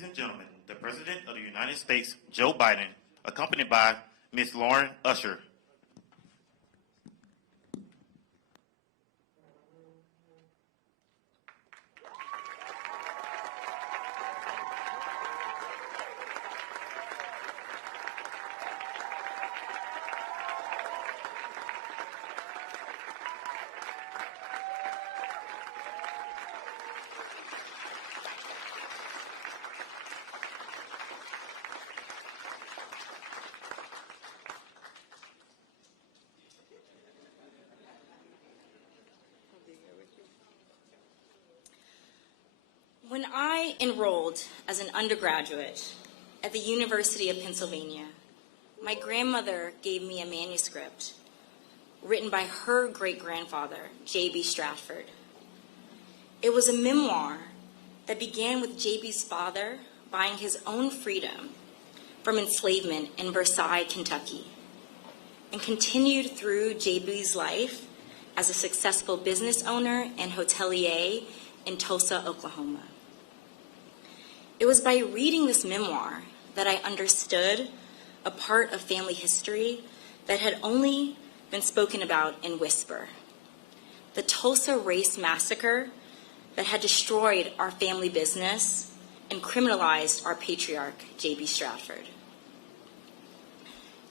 Ladies and gentlemen, the President of the United States, Joe Biden, accompanied by Ms. Lauren Usher. When I enrolled as an undergraduate at the University of Pennsylvania, my grandmother gave me a manuscript written by her great-grandfather, J.B. Stratford. It was a memoir that began with J.B.'s father buying his own freedom from enslavement in Versailles, Kentucky, and continued through J.B.'s life as a successful business owner and hotelier in Tulsa, Oklahoma. It was by reading this memoir that I understood a part of family history that had only been spoken about in whisper. The Tulsa race massacre that had destroyed our family business and criminalized our patriarch, J.B. Stratford.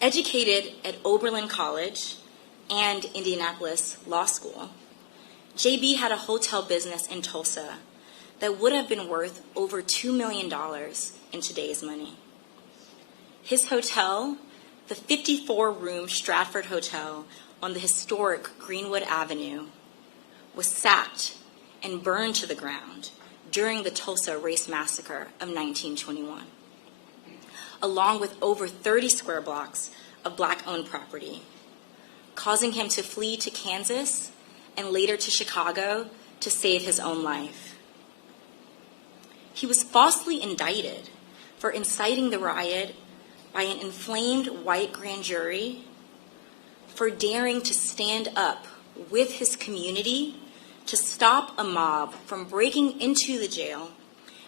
Educated at Oberlin College and Indianapolis Law School, J.B. had a hotel business in Tulsa that would have been worth over $2 million in today's money. His hotel, the 54-room Stratford Hotel on the historic Greenwood Avenue, was sacked and burned to the ground during the Tulsa Race Massacre of 1921, along with over 30 square blocks of Black-owned property, causing him to flee to Kansas and later to Chicago to save his own life. He was falsely indicted for inciting the riot by an inflamed white grand jury for daring to stand up with his community to stop a mob from breaking into the jail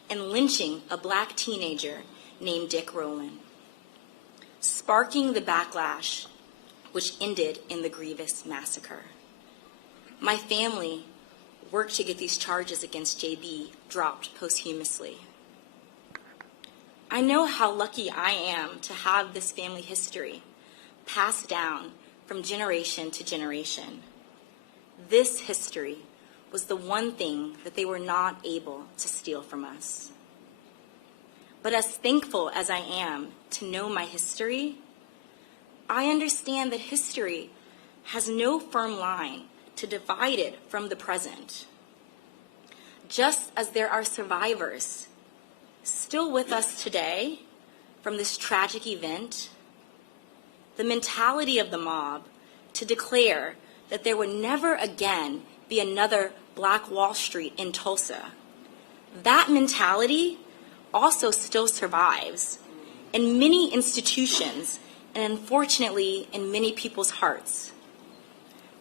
and lynching a Black teenager named Dick Rowland, sparking the backlash which ended in the grievous massacre. My family worked to get these charges against JB dropped posthumously. I know how lucky I am to have this family history passed down from generation to generation. This history was the one thing that they were not able to steal from us. But as thankful as I am to know my history, I understand that history has no firm line to divide it from the present. Just as there are survivors still with us today from this tragic event, the mentality of the mob to declare that there would never again be another Black Wall Street in Tulsa, that mentality also still survives in many institutions and unfortunately in many people's hearts.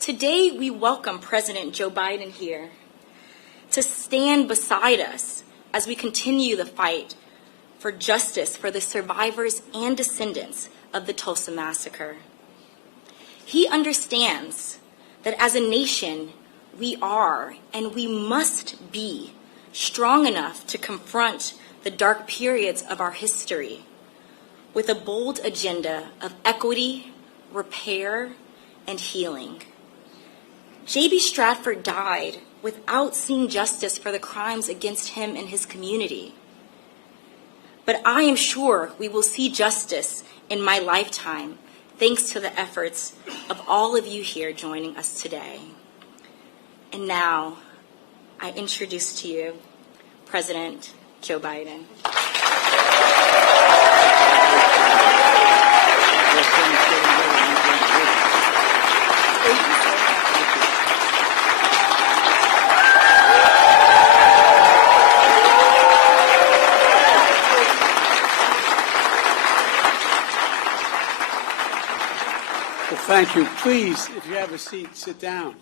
Today, we welcome President Joe Biden here to stand beside us as we continue the fight for justice for the survivors and descendants of the Tulsa Massacre. He understands that as a nation, we are and we must be strong enough to confront the dark periods of our history with a bold agenda of equity, repair, and healing. J.B. Stratford died without seeing justice for the crimes against him and his community. But I am sure we will see justice in my lifetime, thanks to the efforts of all of you here joining us today. And now, I introduce to you President Joe Biden. Thank you. Please, if you have a seat, sit down.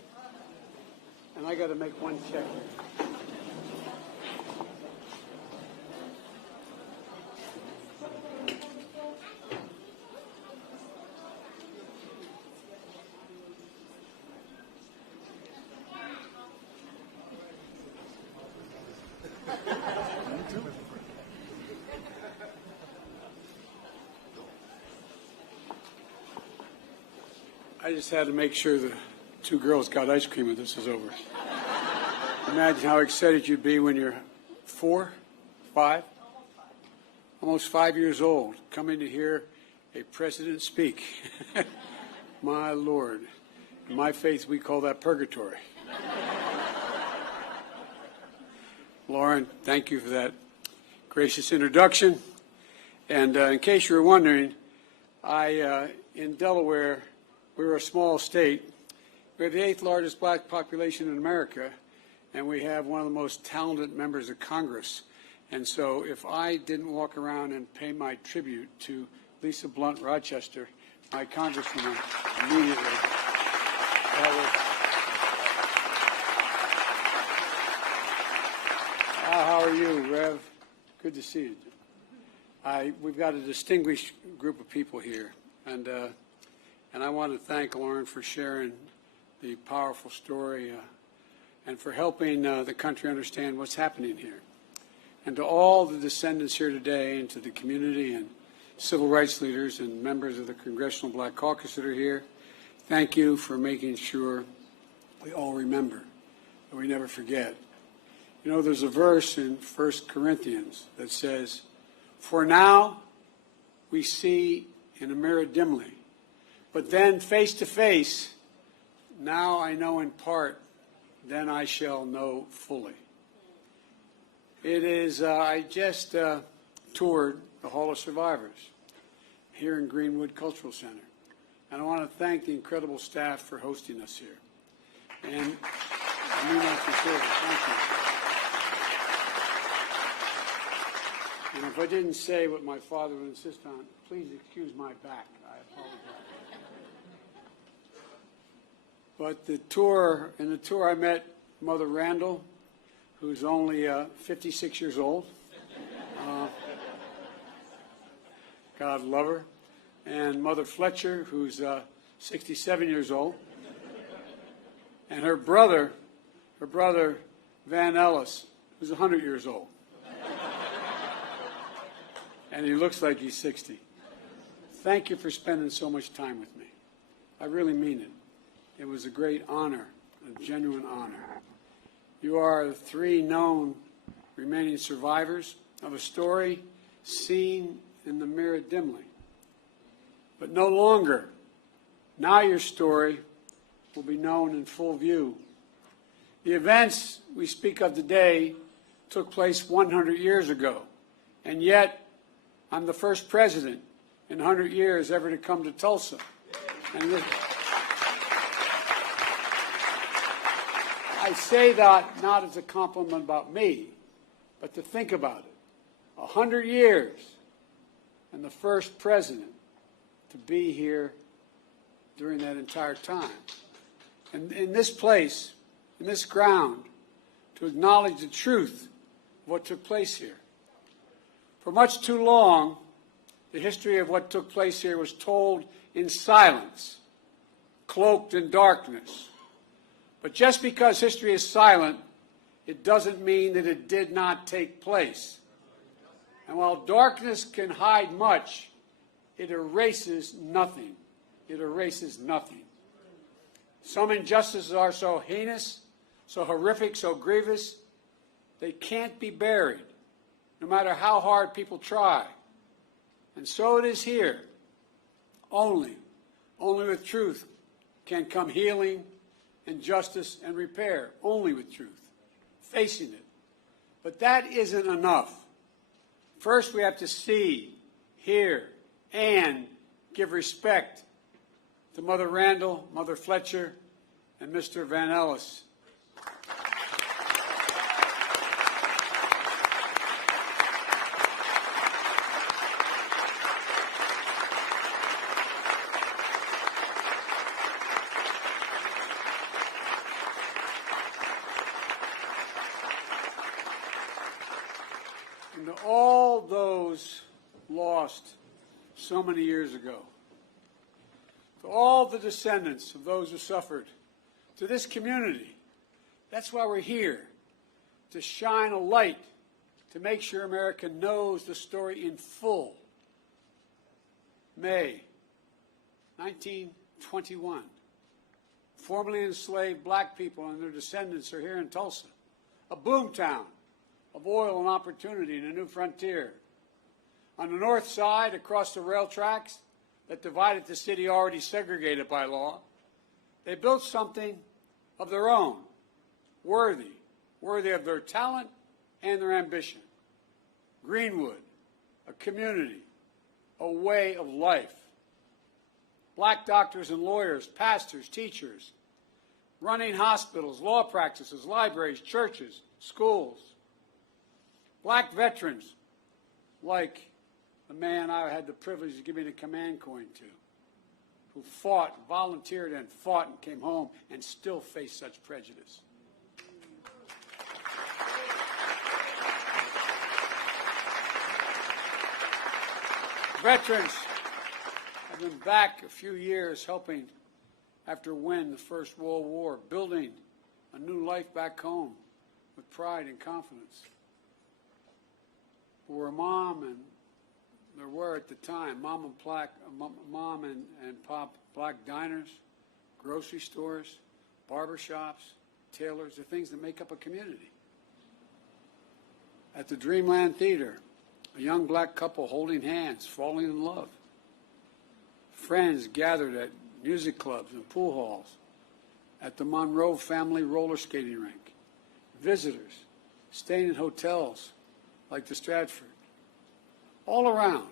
And I got to make one check. I just had to make sure the two girls got ice cream when this is over. Imagine how excited you'd be when you're 4, 5, almost 5 years old, coming to hear a president speak. My Lord. In my faith, we call that purgatory. Lauren, thank you for that gracious introduction. And in case you were wondering, in Delaware, we're a small state. We have the 8th largest black population in America, and we have one of the most talented members of Congress. And so if I didn't walk around and pay my tribute to Lisa Blunt Rochester, my congresswoman, immediately, that was... How are you, Rev? Good to see you. We've got a distinguished group of people here, and I want to thank Lauren for sharing the powerful story and for helping the country understand what's happening here. And to all the descendants here today, and to the community and civil rights leaders and members of the Congressional Black Caucus that are here, thank you for making sure we all remember, and we never forget. You know, there's a verse in 1 Corinthians that says, "For now we see in a mirror dimly, but then face to face, now I know in part, then I shall know fully." It is, I just toured the Hall of Survivors here in Greenwood Cultural Center. And I want to thank the incredible staff for hosting us here. And I mean that sincerely. Thank you. And if I didn't say what my father would insist on, please excuse my back. I apologize. But in the tour I met Mother Randall, who's only 56 years old. God love her. And Mother Fletcher, who's 67 years old. And her brother Van Ellis, who's 100 years old. And he looks like he's 60. Thank you for spending so much time with me. I really mean it. It was a great honor, a genuine honor. You are the 3 known remaining survivors of a story seen in the mirror dimly. But no longer. Now your story will be known in full view. The events we speak of today took place 100 years ago, and yet I'm the first president in 100 years ever to come to Tulsa. And I say that not as a compliment about me, but to think about it. 100 years and the first president to be here during that entire time. And in this place, in this ground, to acknowledge the truth of what took place here. For much too long, the history of what took place here was told in silence, cloaked in darkness. But just because history is silent, it doesn't mean that it did not take place. And while darkness can hide much, it erases nothing. It erases nothing. Some injustices are so heinous, so horrific, so grievous, they can't be buried, no matter how hard people try. And so it is here. Only with truth can come healing and justice and repair. Only with truth. Facing it. But that isn't enough. First, we have to see, hear, and give respect to Mother Randall, Mother Fletcher, and Mr. Van Ellis. And to all those lost so many years ago, to all the descendants of those who suffered, to this community, that's why we're here, to shine a light, to make sure America knows the story in full. May 1921, formerly enslaved black people and their descendants are here in Tulsa, a boomtown of oil and opportunity in a new frontier. On the north side, across the rail tracks that divided the city already segregated by law, they built something of their own, worthy of their talent and their ambition. Greenwood, a community, a way of life. Black doctors and lawyers, pastors, teachers, running hospitals, law practices, libraries, churches, schools. Black veterans, like the man I had the privilege of giving a command coin to, who fought, volunteered and fought and came home and still face such prejudice. Veterans have been back a few years helping after winning the First World War, building a new life back home with pride and confidence. There were mom and there were at the time mom and pop black diners, grocery stores, barbershops, tailors, the things that make up a community. At the Dreamland Theater, a young black couple holding hands, falling in love. Friends gathered at music clubs and pool halls, at the Monroe family roller skating rink. Visitors staying in hotels like the Stratford. All around,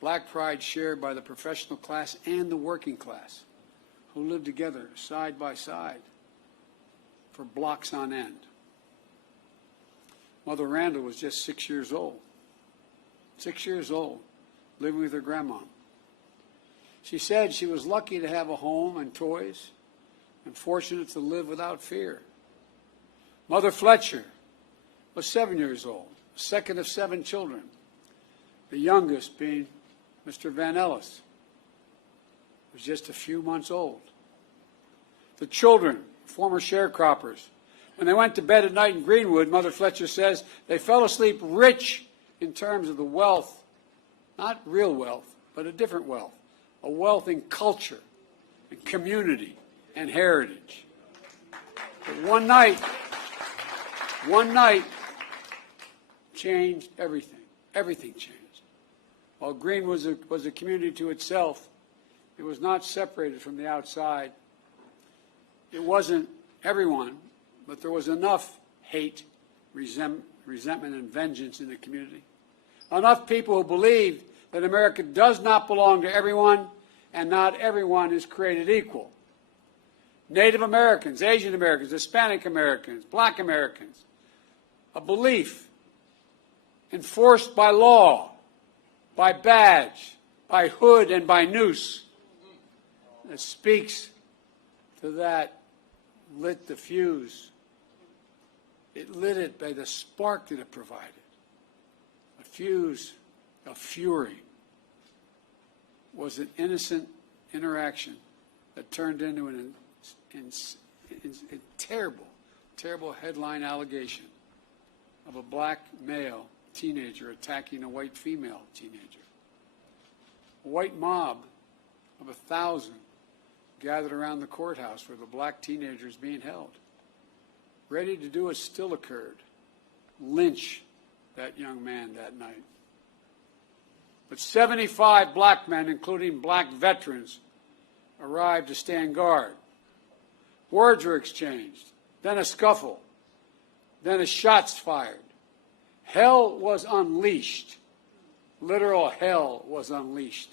black pride shared by the professional class and the working class, who lived together side by side for blocks on end. Mother Randall was just 6 years old. 6 years old, living with her grandma. She said she was lucky to have a home and toys and fortunate to live without fear. Mother Fletcher was 7 years old, second of 7 children, the youngest being Mr. Van Ellis, who was just a few months old. The children, former sharecroppers, when they went to bed at night in Greenwood, Mother Fletcher says they fell asleep rich in terms of the wealth, not real wealth, but a different wealth, a wealth in culture and community and heritage. But one night changed everything. Everything changed. While Greenwood was a community to itself, it was not separated from the outside. It wasn't everyone, but there was enough hate, resentment, and vengeance in the community. Enough people who believed that America does not belong to everyone and not everyone is created equal. Native Americans, Asian Americans, Hispanic Americans, Black Americans, a belief enforced by law, by badge, by hood, and by noose that speaks to that lit the fuse. It lit it by the spark that it provided. A fuse of fury was an innocent interaction that turned into a terrible headline allegation of a black male teenager attacking a white female teenager. A white mob of 1,000 gathered around the courthouse where the black teenager is being held. Ready to do what still occurred, lynch that young man that night. But 75 black men, including black veterans, arrived to stand guard. Words were exchanged, then a scuffle, then a shots fired. Hell was unleashed. Literal hell was unleashed.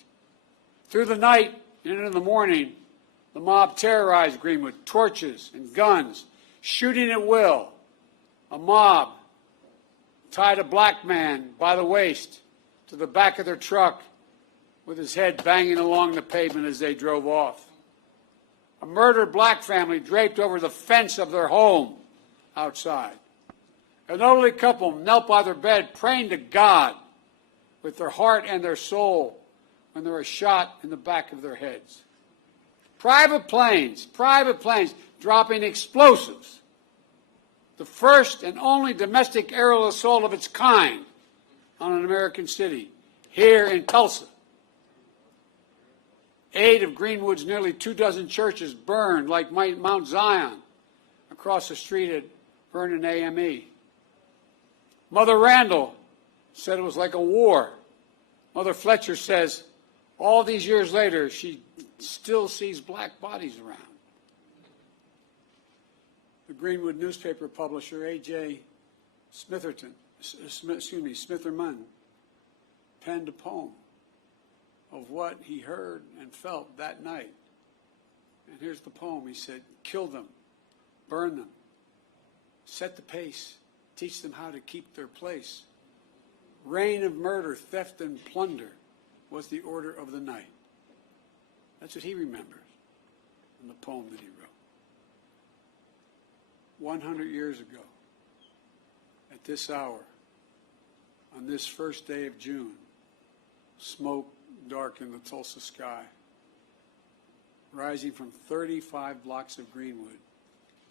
Through the night and into the morning, the mob terrorized Greenwood, torches and guns, shooting at will. A mob tied a black man by the waist to the back of their truck with his head banging along the pavement as they drove off. A murdered black family draped over the fence of their home outside. An elderly couple knelt by their bed praying to God with their heart and their soul when they were shot in the back of their heads. Private planes dropping explosives. The first and only domestic aerial assault of its kind on an American city, here in Tulsa. 8 of Greenwood's nearly 24 churches burned like Mount Zion across the street at Vernon AME. Mother Randall said it was like a war. Mother Fletcher says all these years later she still sees black bodies around. The Greenwood newspaper publisher A.J. Smitherman penned a poem of what he heard and felt that night. And here's the poem. He said, "Kill them, burn them, set the pace, teach them how to keep their place. Reign of murder, theft, and plunder was the order of the night." That's what he remembers in the poem that he wrote. 100 years ago, at this hour, on this first day of June, smoke darkened the Tulsa sky, rising from 35 blocks of Greenwood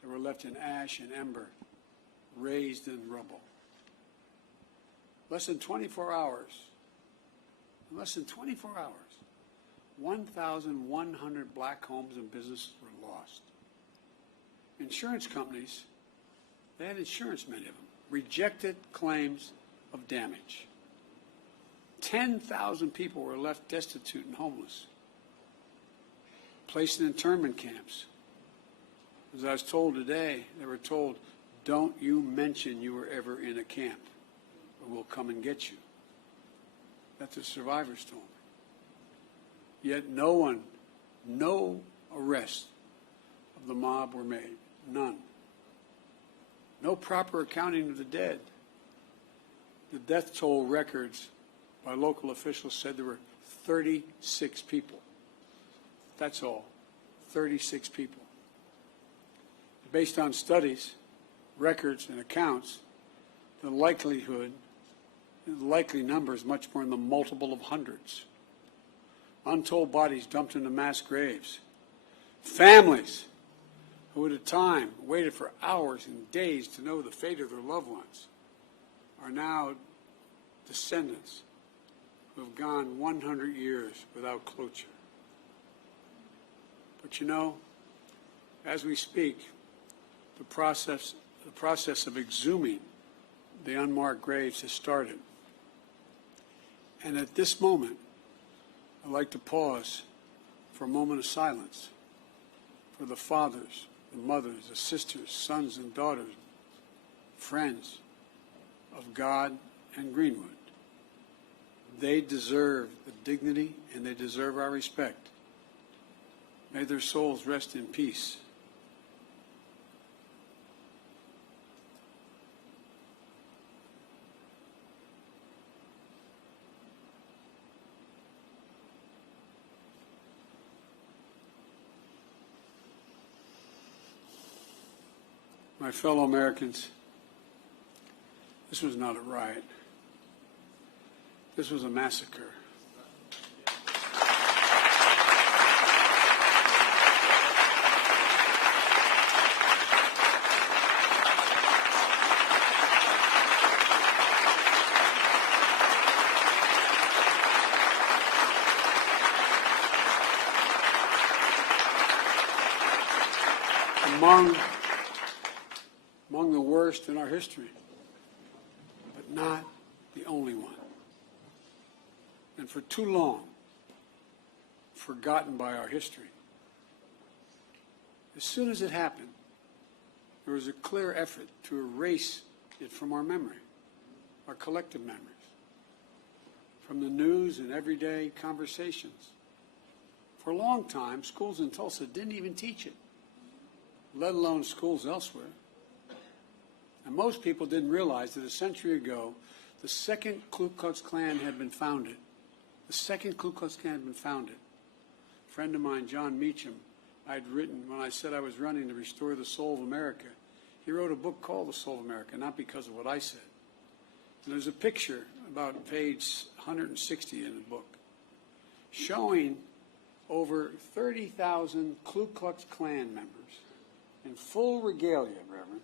that were left in ash and ember, raised in rubble. Less than 24 hours, 1,100 black homes and businesses were lost. Insurance companies, they had insurance, many of them, rejected claims of damage. 10,000 people were left destitute and homeless, placed in internment camps. As I was told today, they were told, "Don't you mention you were ever in a camp, or we'll come and get you." That's what survivors told me. Yet no arrests of the mob were made. None. No proper accounting of the dead. The death toll records by local officials said there were 36 people. That's all. 36 people. Based on studies, records, and accounts, the likely number is much more in the multiple of hundreds. Untold bodies dumped into mass graves. Families who at a time waited for hours and days to know the fate of their loved ones are now descendants who have gone 100 years without closure. But you know, as we speak, the process of exhuming the unmarked graves has started. And at this moment, I'd like to pause for a moment of silence for the fathers, the mothers, the sisters, sons and daughters, friends of God and Greenwood. They deserve the dignity and they deserve our respect. May their souls rest in peace. My fellow Americans, this was not a riot. This was a massacre. Among the worst in our history, but not the only one. And for too long, forgotten by our history. As soon as it happened, there was a clear effort to erase it from our memory, our collective memories, from the news and everyday conversations. For a long time, schools in Tulsa didn't even teach it, let alone schools elsewhere. And most people didn't realize that a century ago, the second Ku Klux Klan had been founded. The second Ku Klux Klan had been founded. A friend of mine, John Meacham, I'd written when I said I was running to restore the soul of America. He wrote a book called The Soul of America, not because of what I said. And there's a picture about page 160 in the book showing over 30,000 Ku Klux Klan members in full regalia, Reverend.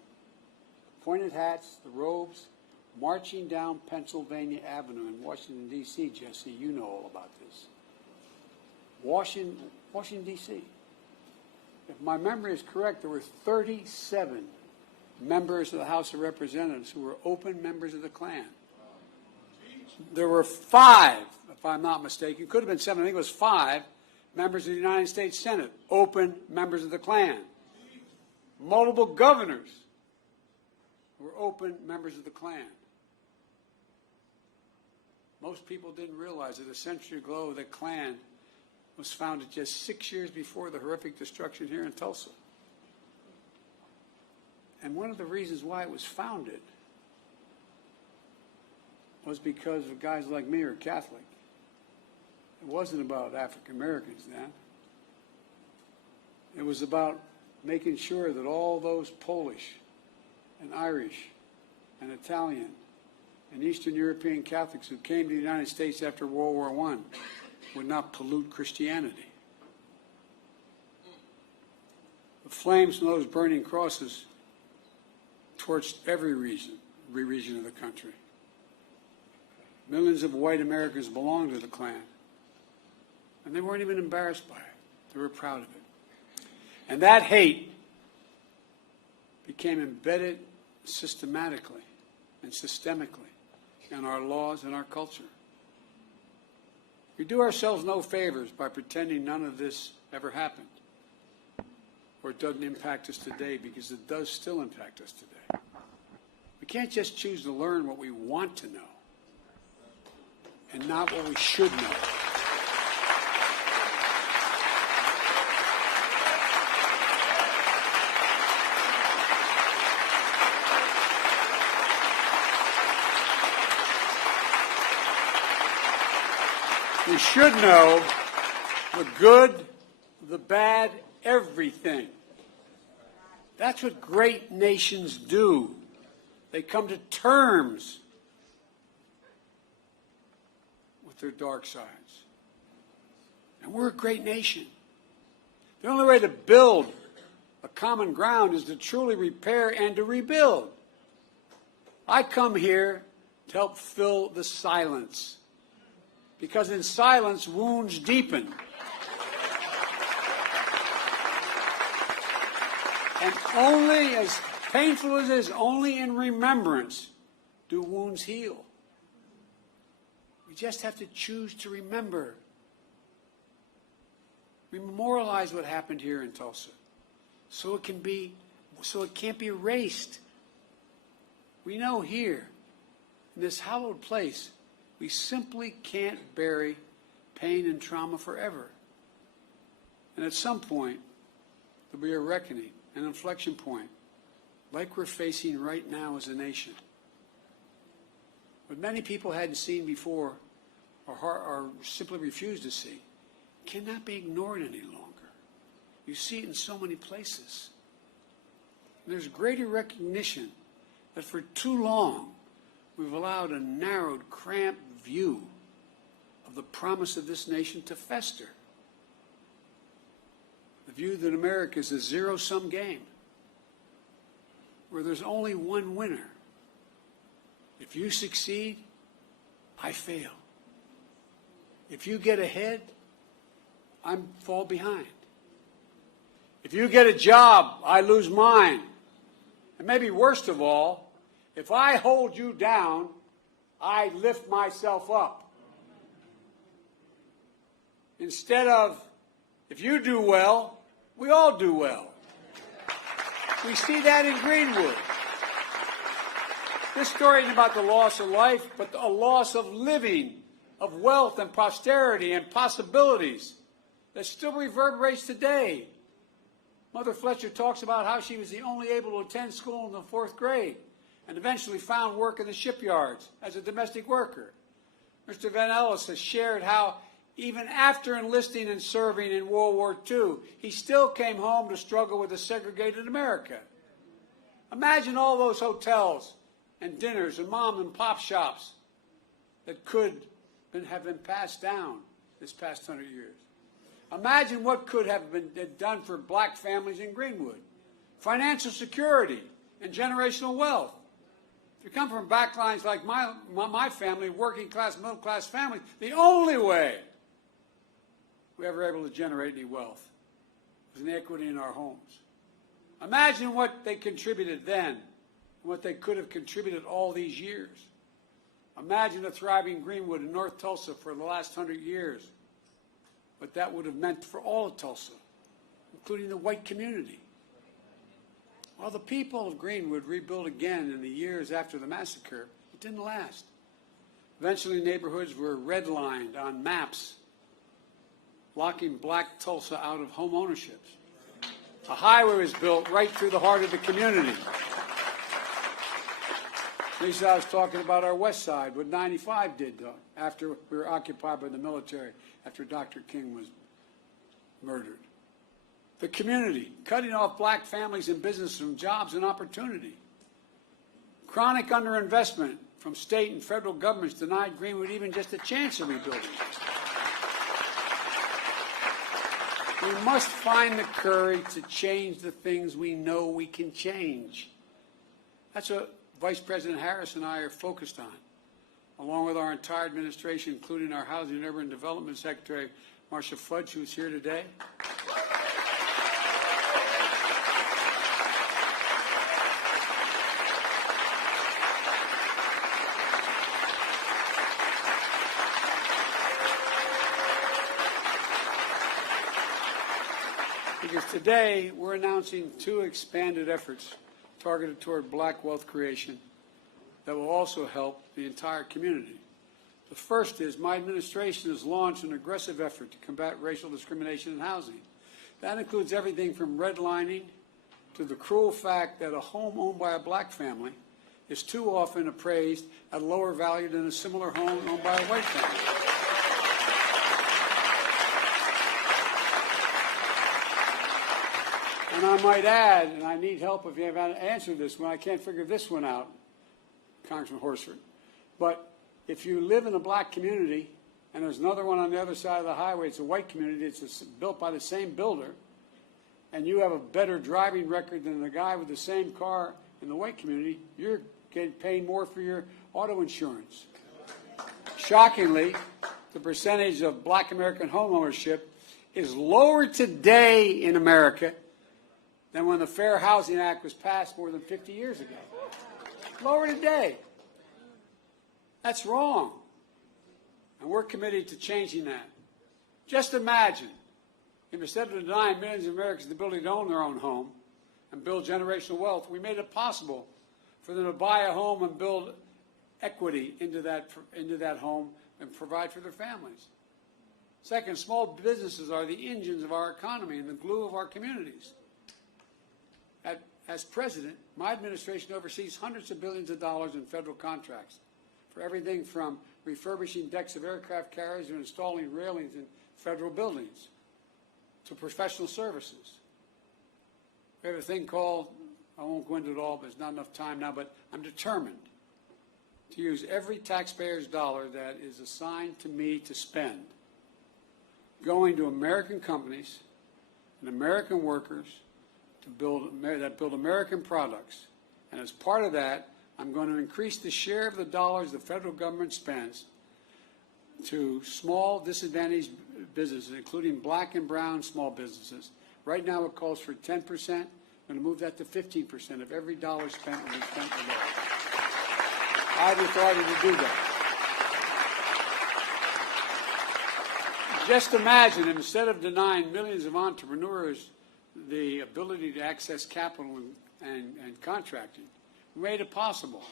Pointed hats, the robes, marching down Pennsylvania Avenue in Washington, D.C., Jesse, you know all about this. Washington, D.C. If my memory is correct, there were 37 members of the House of Representatives who were open members of the Klan. There were 5, if I'm not mistaken, could have been 7, I think it was 5, members of the United States Senate, open members of the Klan. Multiple governors were open members of the Klan. Most people didn't realize that a century ago the Klan was founded just 6 years before the horrific destruction here in Tulsa. And one of the reasons why it was founded was because of guys like me who are Catholic. It wasn't about African Americans then. It was about making sure that all those Polish and Irish and Italian and Eastern European Catholics who came to the United States after World War I would not pollute Christianity. The flames from those burning crosses torched every region of the country. Millions of white Americans belonged to the Klan, and they weren't even embarrassed by it. They were proud of it. And that hate became embedded systematically and systemically in our laws and our culture. We do ourselves no favors by pretending none of this ever happened, or it doesn't impact us today, because it does still impact us today. We can't just choose to learn what we want to know and not what we should know. We should know the good, the bad, everything. That's what great nations do. They come to terms with their dark sides. And we're a great nation. The only way to build a common ground is to truly repair and to rebuild. I come here to help fill the silence, because in silence, wounds deepen. And only, as painful as it is, only in remembrance do wounds heal. We just have to choose to remember. We memorialize what happened here in Tulsa, so it can't be erased. We know here, in this hallowed place, we simply can't bury pain and trauma forever. And at some point, there'll be a reckoning, an inflection point, like we're facing right now as a nation. What many people hadn't seen before, or simply refused to see, cannot be ignored any longer. You see it in so many places. And there's greater recognition that for too long, we've allowed a narrowed, cramped view of the promise of this nation to fester. The view that America is a zero-sum game, where there's only one winner. If you succeed, I fail. If you get ahead, I fall behind. If you get a job, I lose mine. And maybe worst of all, if I hold you down, I lift myself up. Instead of, if you do well, we all do well. We see that in Greenwood. This story isn't about the loss of life, but a loss of living, of wealth and prosperity and possibilities that still reverberates today. Mother Fletcher talks about how she was the only able to attend school in the 4th grade and eventually found work in the shipyards as a domestic worker. Mr. Van Ellis has shared how even after enlisting and serving in World War II, he still came home to struggle with a segregated America. Imagine all those hotels and dinners and mom and pop shops that could have been passed down this past 100 years. Imagine what could have been done for black families in Greenwood. Financial security and generational wealth. If you come from backlines like my family, working class, middle class families, the only way we ever able to generate any wealth. It was inequity in our homes. Imagine what they contributed then and what they could have contributed all these years. Imagine a thriving Greenwood in North Tulsa for the last 100 years, what that would have meant for all of Tulsa, including the white community. While the people of Greenwood rebuilt again in the years after the massacre, it didn't last. Eventually, neighborhoods were redlined on maps, locking black Tulsa out of home ownership. A highway was built right through the heart of the community. Lisa, I was talking about our west side, what 95 did after we were occupied by the military, after Dr. King was murdered. The community, cutting off black families and businesses from jobs and opportunity. Chronic underinvestment from state and federal governments denied Greenwood even just a chance of rebuilding. We must find the courage to change the things we know we can change. That's what Vice President Harris and I are focused on, along with our entire administration, including our Housing and Urban Development Secretary, Marcia Fudge, who's here today. Because today we're announcing 2 expanded efforts targeted toward black wealth creation that will also help the entire community. The first is my administration has launched an aggressive effort to combat racial discrimination in housing. That includes everything from redlining to the cruel fact that a home owned by a black family is too often appraised at a lower value than a similar home owned by a white family. And I might add, and I need help if you have answered this one, I can't figure this one out, Congressman Horsford, but if you live in a black community and there's another one on the other side of the highway, it's a white community, it's built by the same builder, and you have a better driving record than the guy with the same car in the white community, you're paying more for your auto insurance. Shockingly, the percentage of black American homeownership is lower today in America than when the Fair Housing Act was passed more than 50 years ago. Lower today. That's wrong. And we're committed to changing that. Just imagine if instead of denying millions of Americans the ability to own their own home and build generational wealth, we made it possible for them to buy a home and build equity into that home and provide for their families. Second, small businesses are the engines of our economy and the glue of our communities. As president, my administration oversees hundreds of billions of dollars in federal contracts for everything from refurbishing decks of aircraft carriers to installing railings in federal buildings to professional services. We have a thing called, I won't go into it all, but there's not enough time now, but I'm determined to use every taxpayer's dollar that is assigned to me to spend going to American companies and American workers that build American products. And as part of that, I'm going to increase the share of the dollars the federal government spends to small disadvantaged businesses, including black and brown small businesses. Right now it calls for 10%. I'm going to move that to 15% of every dollar spent will be spent for that. I have the authority to do that. Just imagine, instead of denying millions of entrepreneurs the ability to access capital and contracting, we made it possible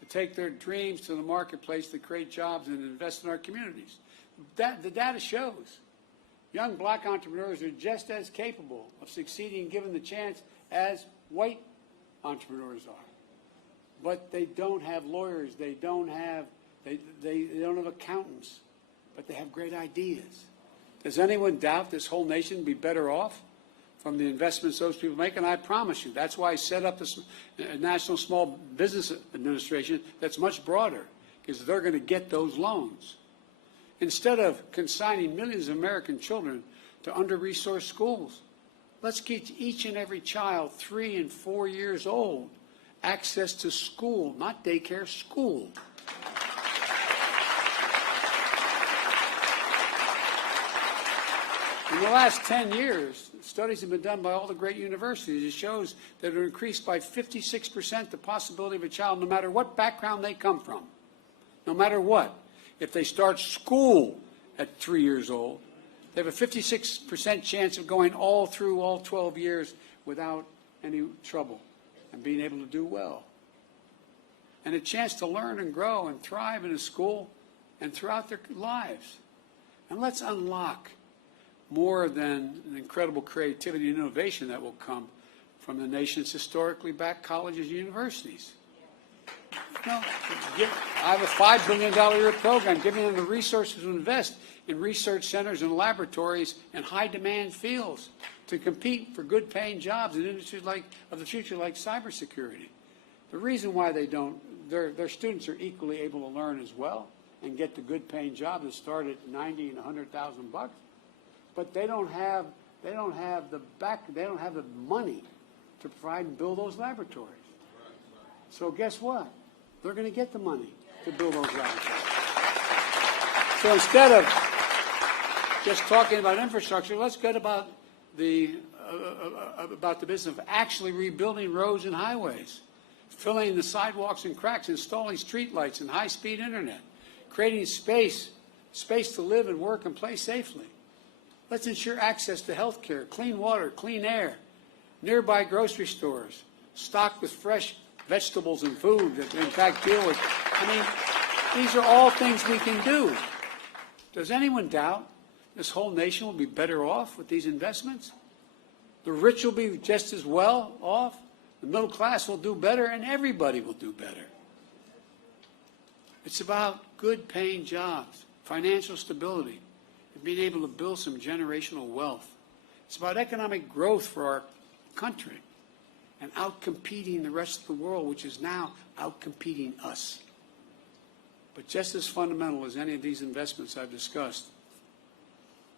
to take their dreams to the marketplace to create jobs and invest in our communities. The data shows young black entrepreneurs are just as capable of succeeding given the chance as white entrepreneurs are. But they don't have lawyers, they don't have accountants, but they have great ideas. Does anyone doubt this whole nation would be better off from the investments those people make? And I promise you, that's why I set up this National Small Business Administration that's much broader, because they're going to get those loans. Instead of consigning millions of American children to under-resourced schools, let's get each and every child 3 and 4 years old access to school, not daycare, school. In the last 10 years, studies have been done by all the great universities. It shows that it increased by 56% the possibility of a child, no matter what background they come from, no matter what. If they start school at 3 years old, they have a 56% chance of going all through all 12 years without any trouble and being able to do well. And a chance to learn and grow and thrive in a school and throughout their lives. And let's unlock more than an incredible creativity and innovation that will come from the nation's historically black colleges and universities. I have a $5 billion a year program giving them the resources to invest in research centers and laboratories in high-demand fields to compete for good-paying jobs in industries of the future like cybersecurity. The reason why they don't, their students are equally able to learn as well and get the good-paying jobs that start at $90,000 and $100,000, but they don't have the money to provide and build those laboratories. So guess what? They're going to get the money to build those laboratories. So instead of just talking about infrastructure, let's get about the business of actually rebuilding roads and highways, filling the sidewalks and cracks, installing streetlights and high-speed internet, creating space to live and work and play safely. Let's ensure access to health care, clean water, clean air, nearby grocery stores, stocked with fresh vegetables and food that, in fact, deal with. I mean, these are all things we can do. Does anyone doubt this whole nation will be better off with these investments? The rich will be just as well off, the middle class will do better, and everybody will do better. It's about good-paying jobs, financial stability, and being able to build some generational wealth. It's about economic growth for our country and outcompeting the rest of the world, which is now outcompeting us. But just as fundamental as any of these investments I've discussed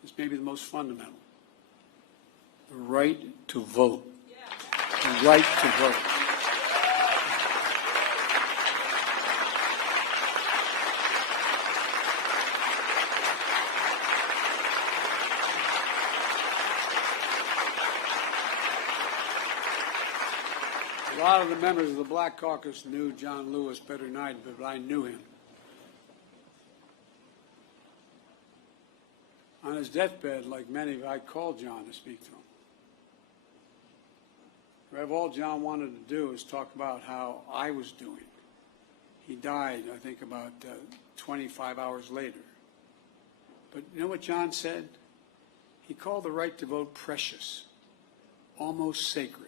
is maybe the most fundamental: the right to vote. The right to vote. A lot of the members of the Black Caucus knew John Lewis better than I did, but I knew him. On his deathbed, like many, I called John to speak to him. All John wanted to do is talk about how I was doing. He died, I think, about 25 hours later. But you know what John said? He called the right to vote precious, almost sacred.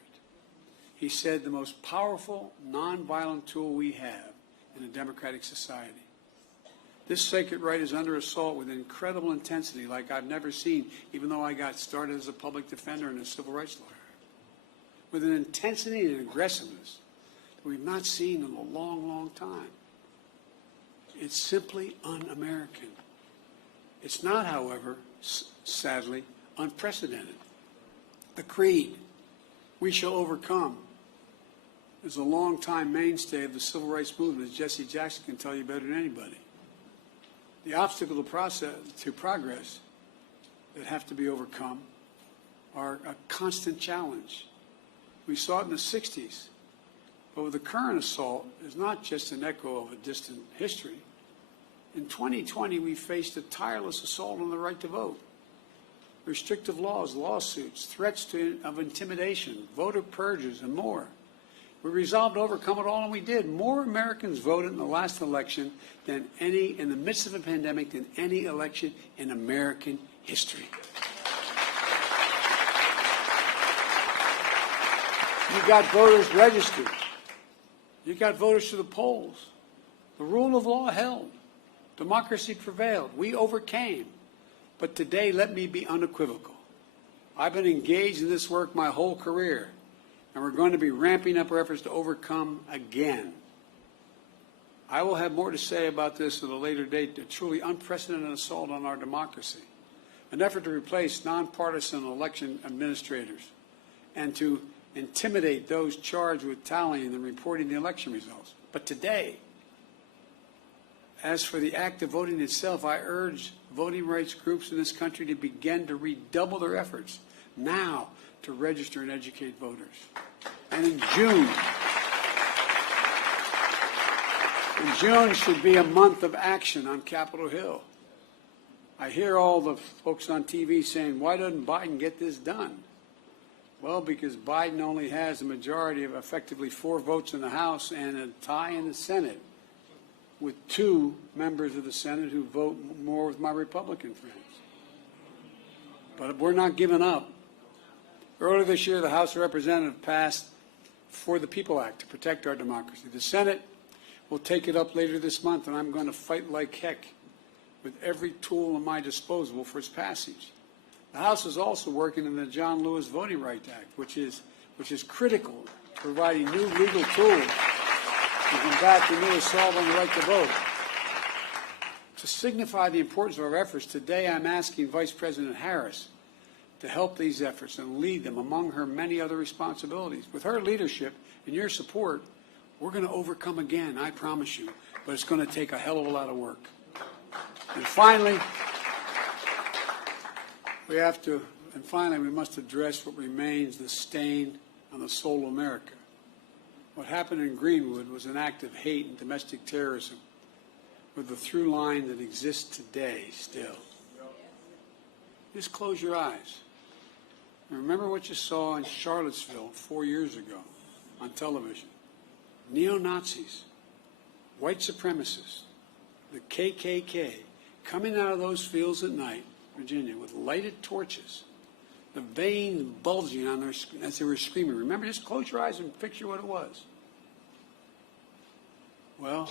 He said the most powerful, nonviolent tool we have in a democratic society. This sacred right is under assault with incredible intensity like I've never seen, even though I got started as a public defender and a civil rights lawyer. With an intensity and aggressiveness that we've not seen in a long, long time. It's simply un-American. It's not, however, sadly, unprecedented. The creed, "We shall overcome," is a long-time mainstay of the civil rights movement, as Jesse Jackson can tell you better than anybody. The obstacle to progress that have to be overcome are a constant challenge. We saw it in the 60s. But with the current assault, it's not just an echo of a distant history. In 2020, we faced a tireless assault on the right to vote. Restrictive laws, lawsuits, threats of intimidation, voter purges, and more. We resolved to overcome it all, and we did. More Americans voted in the last election than in the midst of a pandemic, than any election in American history. You got voters registered. You got voters to the polls. The rule of law held. Democracy prevailed. We overcame. But today, let me be unequivocal. I've been engaged in this work my whole career, and we're going to be ramping up our efforts to overcome again. I will have more to say about this at a later date, a truly unprecedented assault on our democracy, an effort to replace nonpartisan election administrators and to intimidate those charged with tallying and reporting the election results. But today, As for the act of voting itself, I urge voting rights groups in this country to begin to redouble their efforts now to register and educate voters. And in June should be a month of action on Capitol Hill. I hear all the folks on TV saying, why doesn't Biden get this done? Well, because Biden only has a majority of effectively 4 votes in the House and a tie in the Senate, with 2 members of the Senate who vote more with my Republican friends. But we're not giving up. Earlier this year, the House of Representatives passed For the People Act to protect our democracy. The Senate will take it up later this month, and I'm going to fight like heck with every tool at my disposal for its passage. The House is also working on the John Lewis Voting Rights Act, which is critical to providing new legal tools to combat the new assault on the right to vote. To signify the importance of our efforts, today I'm asking Vice President Harris to help these efforts and lead them among her many other responsibilities. With her leadership and your support, we're going to overcome again, I promise you, but it's going to take a hell of a lot of work. And finally, we must address what remains the stain on the soul of America. What happened in Greenwood was an act of hate and domestic terrorism with a through line that exists today still. Just close your eyes. And remember what you saw in Charlottesville 4 years ago on television. Neo-Nazis, white supremacists, the KKK, coming out of those fields at night, Virginia, with lighted torches, the veins bulging on their, as they were screaming. Remember, just close your eyes and picture what it was. Well,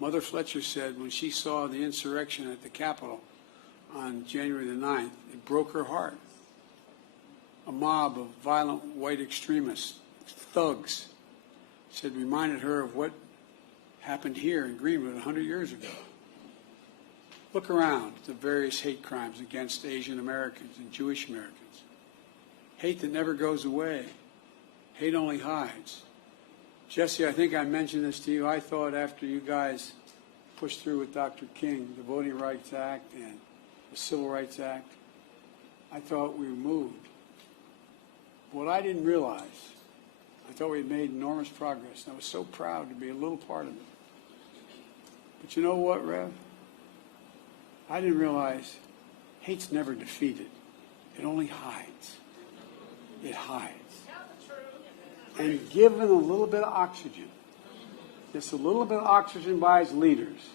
Mother Fletcher said when she saw the insurrection at the Capitol on January the 9th, it broke her heart. A mob of violent white extremists, thugs, said reminded her of what happened here in Greenwood 100 years ago. Look around at the various hate crimes against Asian Americans and Jewish Americans. Hate that never goes away. Hate only hides. Jesse, I think I mentioned this to you. I thought after you guys pushed through with Dr. King, the Voting Rights Act and the Civil Rights Act, I thought we were moved. What I didn't realize, I thought we had made enormous progress, and I was so proud to be a little part of it. But you know what, Rev? I didn't realize hate's never defeated. It only hides. It hides. And given a little bit of oxygen, just a little bit of oxygen by its leaders,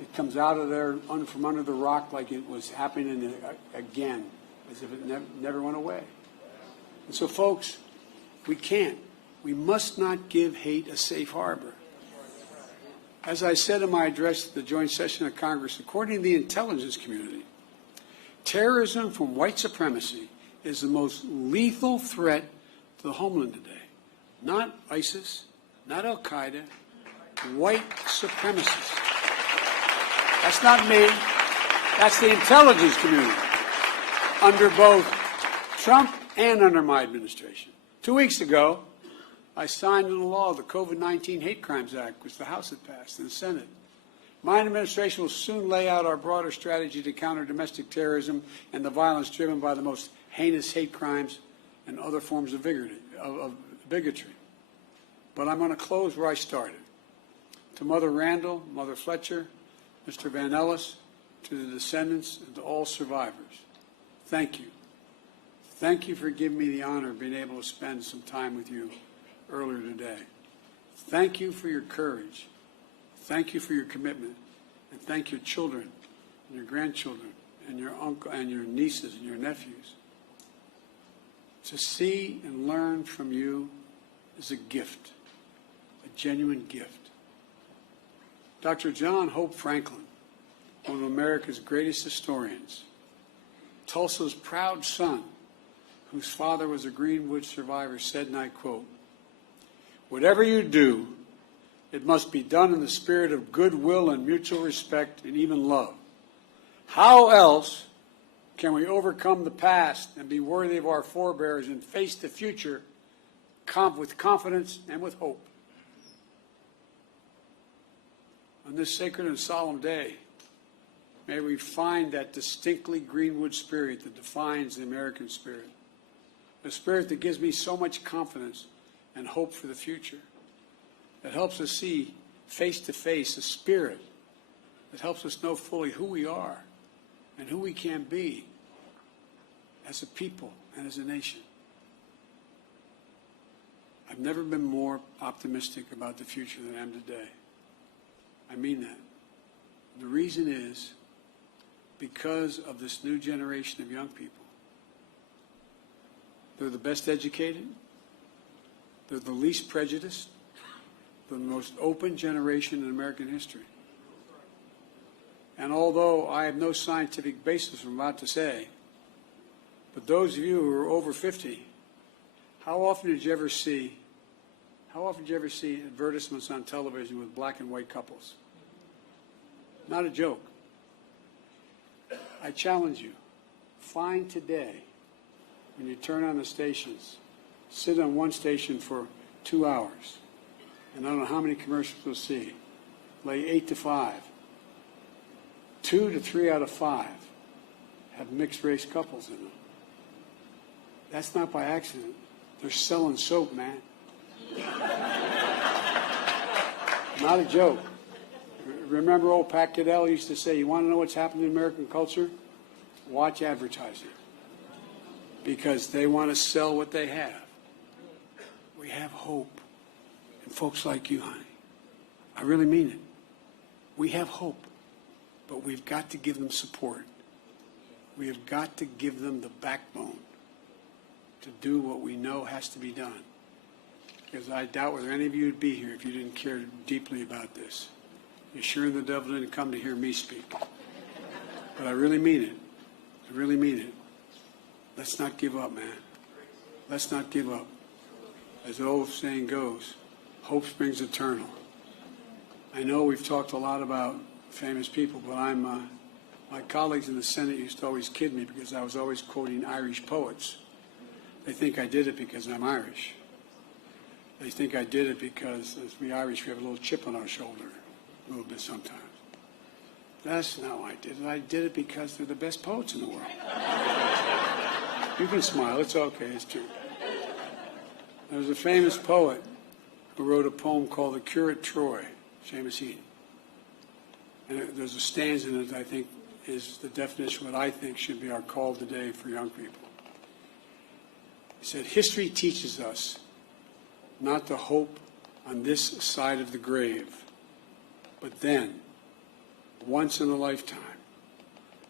it comes out of there from under the rock like it was happening again, as if it never went away. And so, folks, we must not give hate a safe harbor. As I said in my address at the joint session of Congress, according to the intelligence community, terrorism from white supremacy is the most lethal threat to the homeland today. Not ISIS, not Al-Qaeda, white supremacists. That's not me. That's the intelligence community under both Trump and under my administration. 2 weeks ago, I signed into law the COVID-19 Hate Crimes Act, which the House had passed, and the Senate. My administration will soon lay out our broader strategy to counter domestic terrorism and the violence driven by the most heinous hate crimes and other forms of bigotry. But I'm going to close where I started. To Mother Randall, Mother Fletcher, Mr. Van Ellis, to the descendants, and to all survivors, thank you. Thank you for giving me the honor of being able to spend some time with you earlier today. Thank you for your courage. Thank you for your commitment. And thank your children and your grandchildren and your uncle and your nieces and your nephews. To see and learn from you is a gift, a genuine gift. Dr. John Hope Franklin, one of America's greatest historians, Tulsa's proud son, whose father was a Greenwood survivor, said, and I quote, "Whatever you do, it must be done in the spirit of goodwill and mutual respect and even love. How else can we overcome the past and be worthy of our forebears and face the future with confidence and with hope?" On this sacred and solemn day, may we find that distinctly Greenwood spirit that defines the American spirit, a spirit that gives me so much confidence and hope for the future, that helps us see face to face a spirit that helps us know fully who we are and who we can be as a people and as a nation. I've never been more optimistic about the future than I am today. I mean that. The reason is because of this new generation of young people. They're the best educated. They're the least prejudiced. They're the most open generation in American history. And although I have no scientific basis for what I'm about to say, but those of you who are over 50, how often did you ever see advertisements on television with black and white couples? Not a joke. I challenge you, find today, when you turn on the stations, sit on one station for 2 hours, and I don't know how many commercials you'll see, lay 8 to 5. 2 to 3 out of 5 have mixed-race couples in them. That's not by accident. They're selling soap, man. Not a joke. Remember old Pat Goodell used to say, you want to know what's happening in American culture? Watch advertising. Because they want to sell what they have. We have hope. And folks like you, honey. I really mean it. We have hope. But we've got to give them support. We have got to give them the backbone to do what we know has to be done. Because I doubt whether any of you would be here if you didn't care deeply about this. You're sure the devil didn't come to hear me speak. But I really mean it. I really mean it. Let's not give up, man. Let's not give up. As the old saying goes, hope springs eternal. I know we've talked a lot about famous people, but my colleagues in the Senate used to always kid me because I was always quoting Irish poets. They think I did it because I'm Irish. They think I did it because, as we Irish, we have a little chip on our shoulder, a little bit sometimes. That's not why I did it. I did it because they're the best poets in the world. You can smile. It's okay. It's true. There was a famous poet who wrote a poem called The Curate Troy, Seamus Heaney. And there's a stanza in it that I think is the definition of what I think should be our call today for young people. He said, history teaches us not to hope on this side of the grave, but then, once in a lifetime,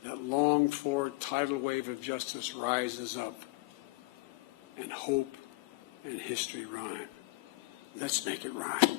that longed-for tidal wave of justice rises up, and hope and history rhyme. Let's make it rhyme.